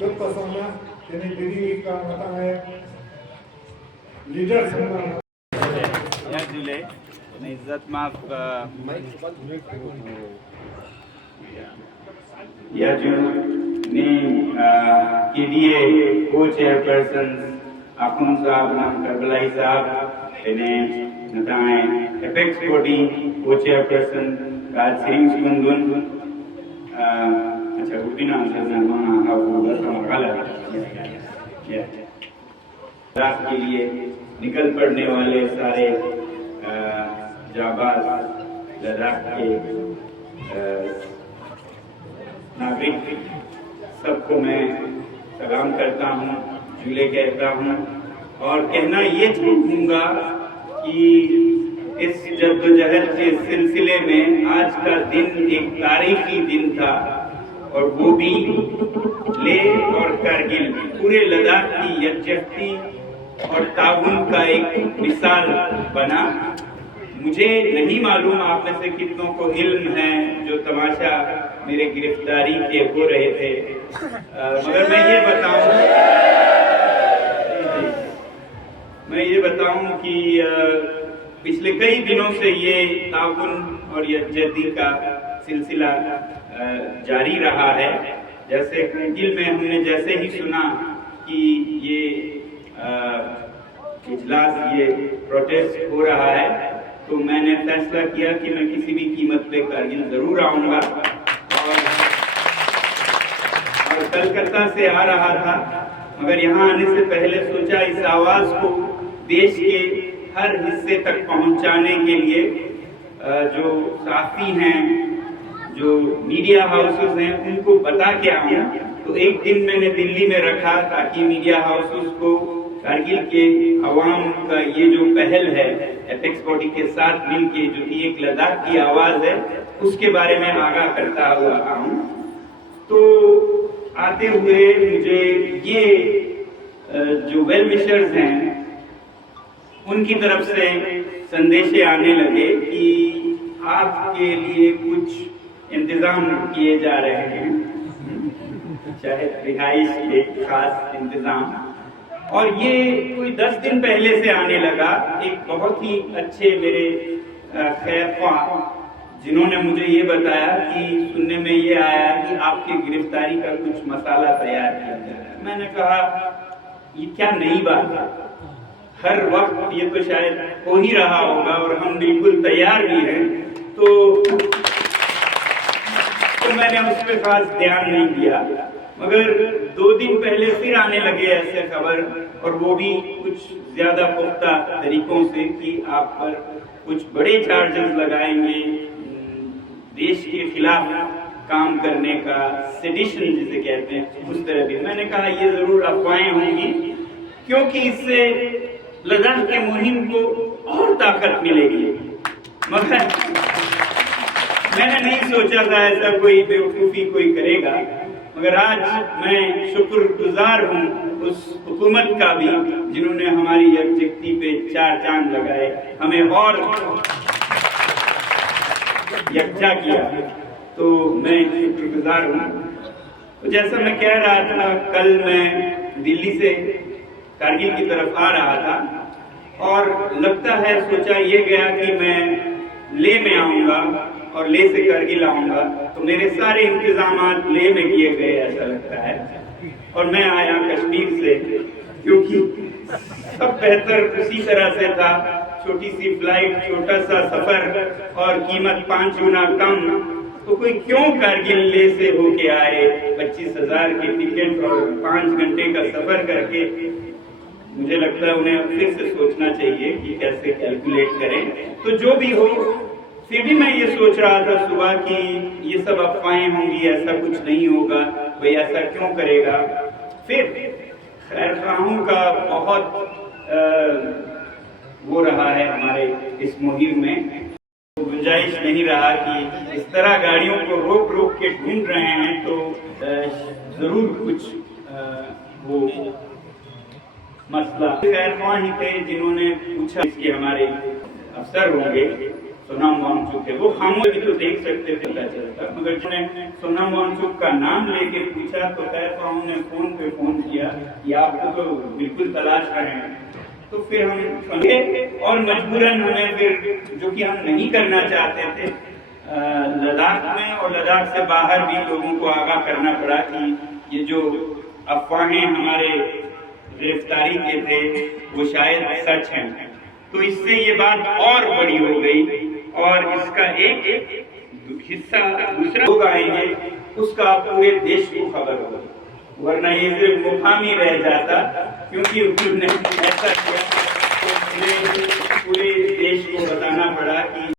चोत्तसांना त्यांनी दिली का मता आहे लीडर सन्मान या जुले इज्जत माफ या जुने KDA को चेयरपर्सन आकुन साहब नाम करबलाई साहब इन्हें नताएं एपेक्स बॉडी को चेयरपर्सन काज सिंह सुंदन अच्छा गुपिना से नाम आपको समझाला या रात के लिए निकल पड़ने वाले सारे जाबाज लद्दाख के नागरिक सबको मैं सलाम करता हूँ, जुले कहता हूँ और कहना ये चाहूँगा कि इस जद्दोजहद के सिलसिले में आज का दिन एक तारीखी दिन था और वो भी लेह और कारगिल पूरे लद्दाख की यकजहती और ताउन का एक मिसाल बना। मुझे नहीं मालूम आप में से कितनों को इल्म है जो तमाशा मेरे गिरफ्तारी के हो रहे थे, मगर मैं ये बताऊं कि पिछले कई दिनों से ये ताउन और यकजहती का सिलसिला जारी रहा है। जैसे कारगिल में हमने जैसे ही सुना कि ये इजलास ये प्रोटेस्ट हो रहा है तो मैंने फैसला किया कि मैं किसी भी कीमत पे कारगिल जरूर आऊंगा और कलकत्ता से आ रहा था, मगर यहाँ आने से पहले सोचा इस आवाज को देश के हर हिस्से तक पहुंचाने के लिए जो साथी हैं, जो मीडिया हाउसेस हैं, उनको बता के आऊं। तो एक दिन मैंने दिल्ली में रखा ताकि मीडिया हाउसेस को कारगिल के अवाम का ये जो पहल है एपेक्स बॉडी के साथ मिलके जो कि एक लद्दाख की आवाज है उसके बारे में आगाह करता हुआ आऊं। तो आते हुए मुझे ये जो वेल विशर्स हैं उनकी तरफ से संदेशे आने लगे कि आपके लिए कुछ इंतजाम किए जा रहे हैं, चाहे रिहाइश के खास इंतजाम। और ये कोई 10 दिन पहले से आने लगा। एक बहुत ही अच्छे मेरे खैर ख्वाह जिन्होंने मुझे ये बताया कि सुनने में ये आया कि आपकी गिरफ्तारी का कुछ मसाला तैयार किया जा रहा है। मैंने कहा ये क्या नई बात है, हर वक्त ये तो शायद हो ही रहा होगा और हम बिल्कुल तैयार भी हैं। तो मैंने उस पर खास ध्यान नहीं दिया, मगर 2 दिन पहले फिर आने लगे ऐसे खबर और वो भी कुछ ज्यादा पुख्ता तरीकों से कि आप पर कुछ बड़े चार्जेस लगाएंगे, देश के खिलाफ काम करने का, सेडिशन जिसे कहते हैं, उस तरह भी। मैंने कहा ये जरूर अफवाहें होंगी क्योंकि इससे लद्दाख के मुहिम को और ताकत मिलेगी, मगर मैंने नहीं सोचा था ऐसा कोई बेवकूफी कोई करेगा। मगर आज मैं शुक्रगुजार हूँ उस हुकूमत का भी जिन्होंने हमारी यकजहती पे 4 चांद लगाए, हमें और यकजा किया, तो मैं शुक्रगुजार हूँ। तो जैसा मैं कह रहा था, कल मैं दिल्ली से कारगिल की तरफ आ रहा था और लगता है सोचा ये गया कि मैं लेह में आऊंगा और लेह से कारगिल आऊंगा, तो मेरे सारे इंतजामात लेह में किए गए ऐसा लगता है। और मैं आया कश्मीर से क्योंकि सब बेहतर उसी तरह से था, छोटी सी फ्लाइट, छोटा सा सफर और कीमत 5 गुना कम। तो कोई क्यों कारगिल लेह से होके आए 25,000 की टिकट और 5 घंटे का सफर करके। मुझे लगता है उन्हें फिर से सोचना चाहिए कि कैसे कैलकुलेट करें। तो जो भी हो, फिर भी मैं ये सोच रहा था सुबह कि ये सब अफवाहें होंगी, ऐसा कुछ नहीं होगा, कोई ऐसा क्यों करेगा। फिर खैरख्वाहों का बहुत वो रहा है हमारे इस मुहिम में, गुंजाइश नहीं रहा कि इस तरह गाड़ियों को रोक रोक के ढूंढ रहे हैं तो जरूर कुछ वो मसला। खैरख्वाह ही थे जिन्होंने पूछा, इसके हमारे अफसर होंगे, सोनम वांगचुक है। वो खामोश भी तो देख सकते थे, पता चलता, मगर जिन्होंने सोनम वांगचुक का नाम लेके पूछा तो खैर हमने फोन पे फोन किया कि आपको तो बिल्कुल तलाश रहे हैं। तो फिर हम समझे और मजबूरन हमें फिर जो कि हम नहीं करना चाहते थे लद्दाख में और लद्दाख से बाहर भी लोगों को आगाह करना पड़ा कि ये जो अफवाहें हमारे गिरफ्तारी के थे वो शायद सच हैं। तो इससे ये बात और बड़ी हो गई और इसका एक हिस्सा दूसरा लोग आएंगे उसका पूरे देश को खबर होगा, वरना ये सिर्फ मुकामी रह जाता, क्योंकि उन्होंने ऐसा किया तो पूरे देश को बताना पड़ा कि